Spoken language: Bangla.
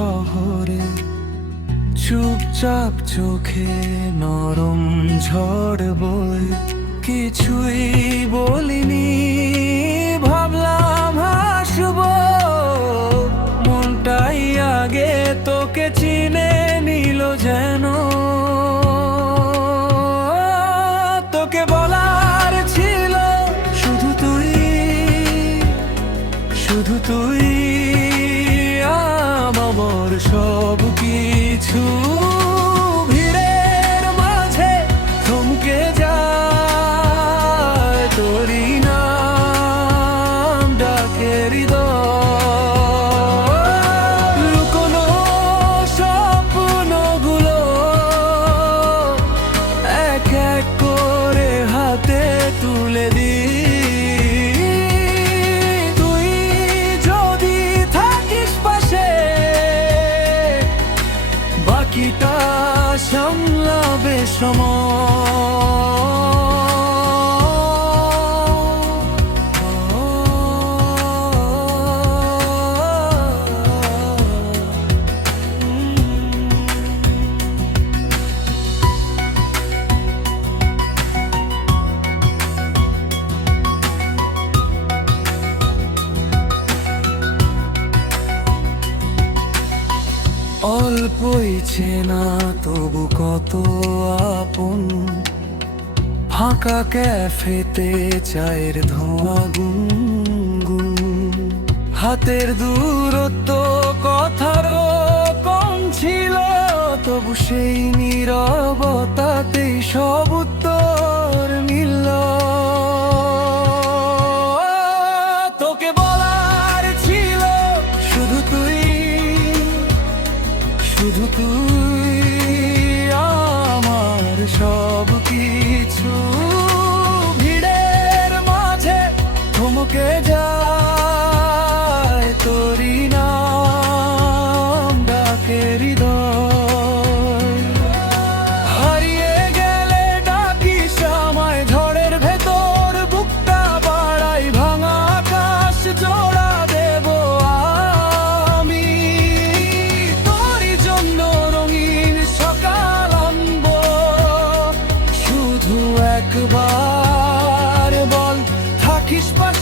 শহরে, চুপচাপ চোখে নরম ঝড় বয়। কিছুই বলিনি, ভাবলাম হাসবো, মনটাই আগে তোকে চিনে নিল যেন। তোকে বলার ছিল শুধু তুই, শুধু তুই আমার সব কিছু। ভিড়ের মাঝে থমকে যায় তোরই নাম ডাকে হৃদয়। লুকোনো স্বপ্নগুলো এক এক করে হাতে তুলে দিই। বাকিটা সামলাবে সময়। অল্পই চেনা তবু কত আপন, ফাঁকা ক্যাফেতে চায়ের ধোঁয়া গুনগুন। হাতের দূরত্ব কথারও কম ছিল, তবু সেই নীরবতাতেই সব উত্তর মিলল। তোকে বলার ছিল শুধু তুই, শুধু তুই আমার সব কিছু। ভিড়ের মাঝে থমকে যায় তোরই নাম ডাকে হৃদয়। হারিয়ে গেলে ডাকিস আমায় ঝড়ের ভেতর, বুকটা বাড়াই ভাঙা আকাশ জোড়া দেব আমি। তোরই জন্য রঙিন সকাল আনবো, শুধু একবার বল থাকিস পাশে।